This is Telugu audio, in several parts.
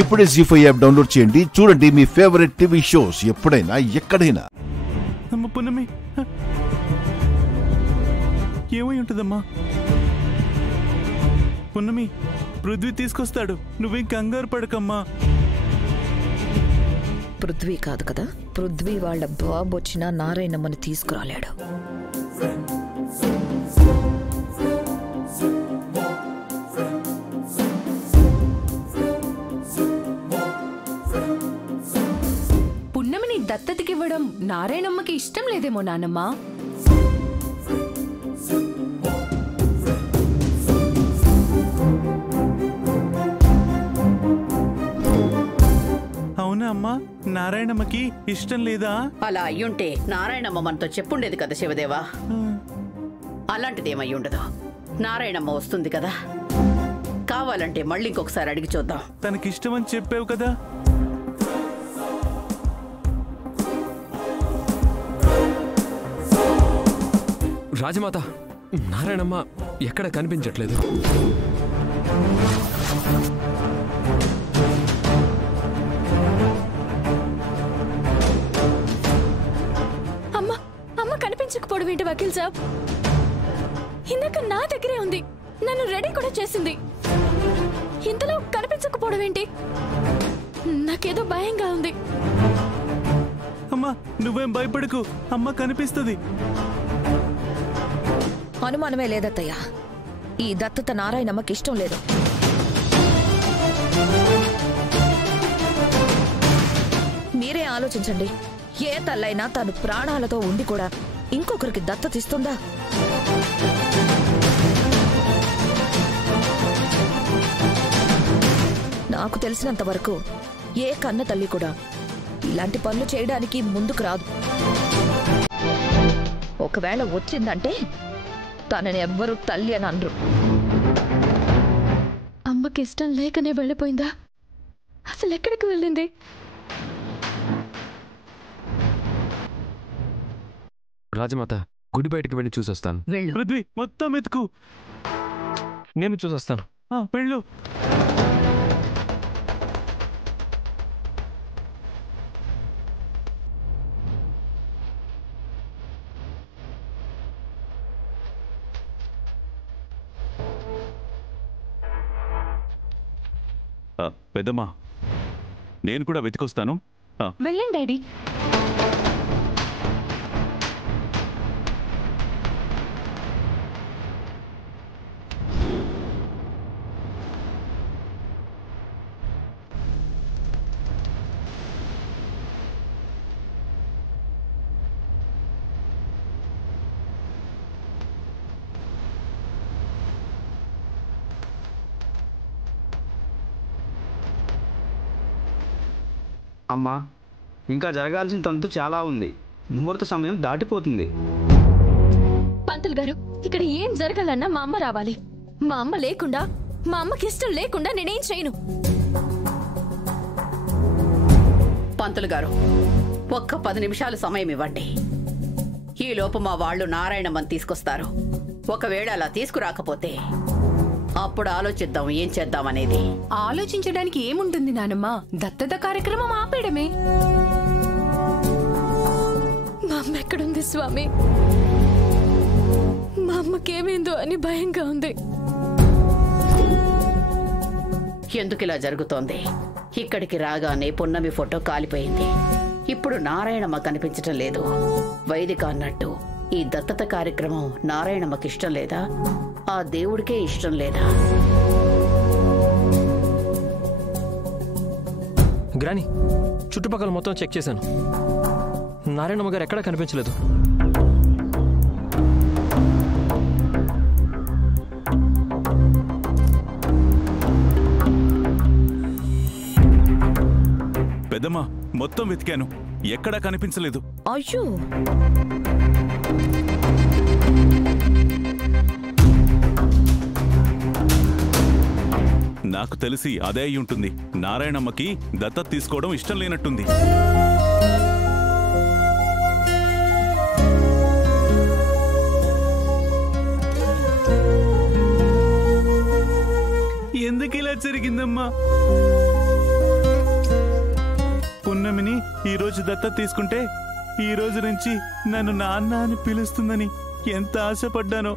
ఇప్పుడే జీ5 యాప్ డౌన్లోడ్ చేయండి. చూడండి మీ ఫేవరెట్ టీవీ షోస్ ఎప్పుడైనా ఎక్కడైనా. అమ్మ పున్నమి ఏమై ఉంటుందమ్మా? పున్నమి పృథ్వీ తీసుకొస్తాడు, నువ్వేం కంగారు పడకమ్మా. పృథ్వీ కాదు కదా, పృథ్వీ వాళ్ళ బాబు వచ్చినా నారాయణమ్మని తీసుకురాలేడు. పున్నమిని దత్తతకివ్వడం నారాయణమ్మకి ఇష్టం లేదేమో నానమ్మ. అవునా అమ్మా, నారాయణమ్మకి ఇష్టం లేదా? అలా అయ్యుంటే నారాయణమ్మ మనతో చెప్పుండేది కదా శివదేవా. అలాంటిదేమై ఉండదు. నారాయణమ్మ వస్తుంది కదా, కావాలంటే మళ్ళీ ఇంకొకసారి అడిగి చూద్దాం. తనకిష్టమని చెప్పావు కదా. రాజమాత, నారాయణమ్మ ఎక్కడ కనిపించట్లేదు. అమ్మ కనిపించకపోవడం ఏంటి వకీల్ సాబ్? ఇందాక నా దగ్గరే ఉంది, నన్ను రెడీ కూడా చేసింది. ఇంతలో కనిపించకపోవడం ఏంటి? నాకేదో భయంగా ఉంది. అమ్మా నువ్వేం భయపడకు, అమ్మ కనిపిస్తుంది. అనుమానమే లేదత్తయ్యా, ఈ దత్తత నారాయణమ్మకి ఇష్టం లేదు. మీరే ఆలోచించండి, ఏ తల్లైనా తను ప్రాణాలతో ఉండి కూడా ఇంకొకరికి దత్తతిస్తుందా? నాకు తెలిసినంత వరకు ఏ కన్న తల్లి కూడా ఇలాంటి పనులు చేయడానికి ముందుకు రాదు. ఒకవేళ వచ్చిందంటే తనని ఎవ్వరూ తల్లి అని అనరు. అమ్మకి ఇష్టం లేకనే వెళ్ళిపోయిందా? అసలు ఎక్కడికి వెళ్ళింది? రాజమాత, గుడి బయటికి వెళ్ళి చూసొస్తాను. పృథ్వీ మొత్తం ఎత్తుకు. నేను చూసొస్తాను. వెళ్ళు. పెద్దమ్మా, నేను కూడా వెతికొస్తాను. వెళ్ళండి డాడీ. అమ్మా, ఇంకా జరగాల్సిన తంతు చాలా ఉంది. ముహూర్త సమయం దాటిపోతుంది. పంతులు గారు, ఇక్కడ ఏం జరగాలన్నా మా అమ్మ రావాలి. మా అమ్మ లేకుండా, మా అమ్మకి ఇష్టం లేకుండా నేనేం చేయను. పంతులు గారు, ఒక్క 10 నిమిషాలు సమయం ఇవ్వండి. ఈ లోపు మా వాళ్ళు నారాయణమ్మని తీసుకొస్తారు. ఒకవేళ అలా తీసుకురాకపోతే అప్పుడు ఆలోచిద్దాం ఏం చేద్దామనేది. ఆలోచించడానికి ఏముంటుంది నానమ్మ, దత్తత కార్యక్రమం ఆపేయడమే. మా అమ్మ ఎక్కడుంది స్వామి? మా అమ్మకేమైందో అని భయంగా ఉంది. ఎందుకు ఇలా జరుగుతోంది? ఇక్కడికి రాగానే పున్నమి ఫోటో కాలిపోయింది. ఇప్పుడు నారాయణమ్మ కనిపించటం లేదు. వైదిక అన్నట్టు ఈ దత్తత కార్యక్రమం నారాయణమ్మకి ఇష్టం లేదా? ఆ దేవుడికే ఇష్టం లేదా? గ్రాని, చుట్టుపక్కల మొత్తం చెక్ చేశాను. నారాయణమ్మ గారు ఎక్కడా కనిపించలేదు. పెద్దమ్మా, మొత్తం వెతికాను, ఎక్కడా కనిపించలేదు. అయ్యో, నాకు తెలిసి అదే అయి ఉంటుంది. నారాయణమ్మకి దత్తత తీసుకోవడం ఇష్టం లేనట్టుంది. ఎందుకు ఇలా జరిగిందమ్మా? ఈ రోజు దత్త తీసుకుంటే ఈ రోజు నుంచి నన్ను నాన్న అని పిలుస్తుందని ఎంత ఆశపడ్డానో.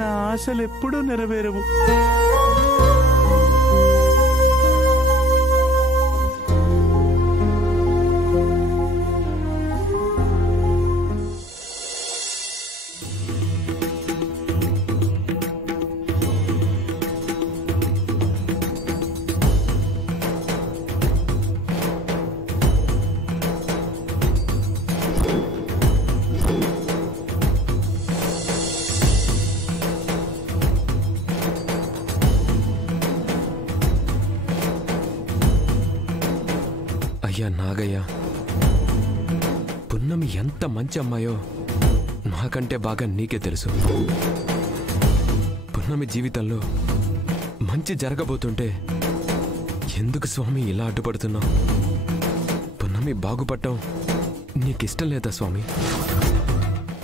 నా ఆశలు ఎప్పుడూ నెరవేరవు. అయ్యా నాగయ్య, పున్నమి ఎంత మంచి అమ్మాయో నాకంటే బాగా నీకే తెలుసు. పున్నమి జీవితంలో మంచి జరగబోతుంటే ఎందుకు స్వామి ఇలా అడ్డుపడుతున్నావు? పున్నమి బాగుపడటం నీకిష్టం లేదా స్వామి?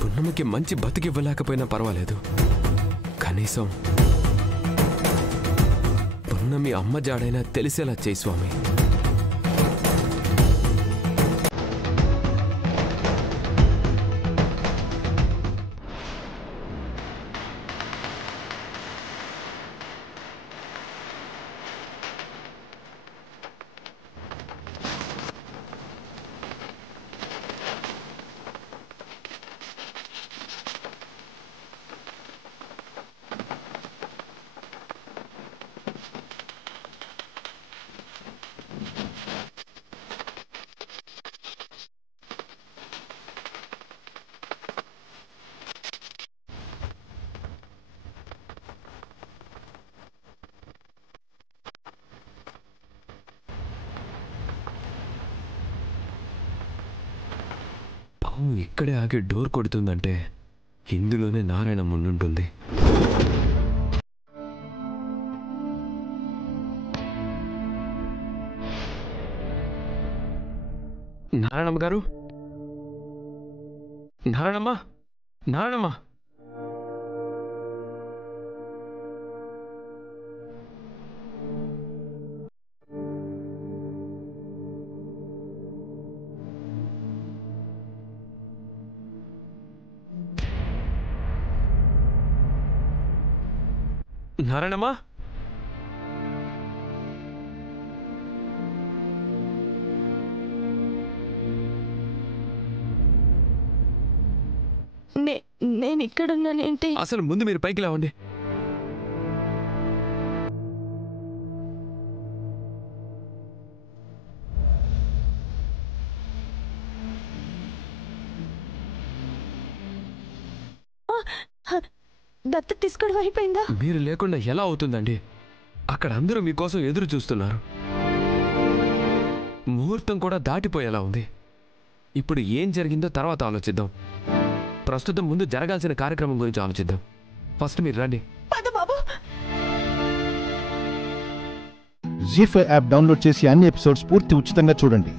పున్నమికి మంచి బతికివ్వలేకపోయినా పర్వాలేదు, కనీసం పున్నమి అమ్మ జాడైనా తెలిసేలా చేయి స్వామి. ఇక్కడే ఆగి డోర్ కొడుతుందంటే ఇందులోనే నారాయణ ముందుంటుంది. నారాయణమ్మ గారు, నారాయణమ్మ, నారాయణమ్మ. నారాయణమ్మా, నేను ఇక్కడున్నానేంటి? అసలు ముందు మీరు పైకి లేవండి. దత్త తీసుకోవడం అయిపోయిందా? మీరు లేకుండా ఎలా అవుతుందండి? అక్కడ అందరూ మీకోసం ఎదురు చూస్తున్నారు. ముహూర్తం కూడా దాటిపోయేలా ఉంది. ఇప్పుడు ఏం జరిగిందో తర్వాత ఆలోచిద్దాం. ప్రస్తుతం ముందు జరగాల్సిన కార్యక్రమం గురించి ఆలోచిద్దాం. ఫస్ట్ మీరు రండి. జీ5 యాప్ డౌన్లోడ్ చేసి అన్ని ఎపిసోడ్స్ పూర్తి ఉచితంగా చూడండి.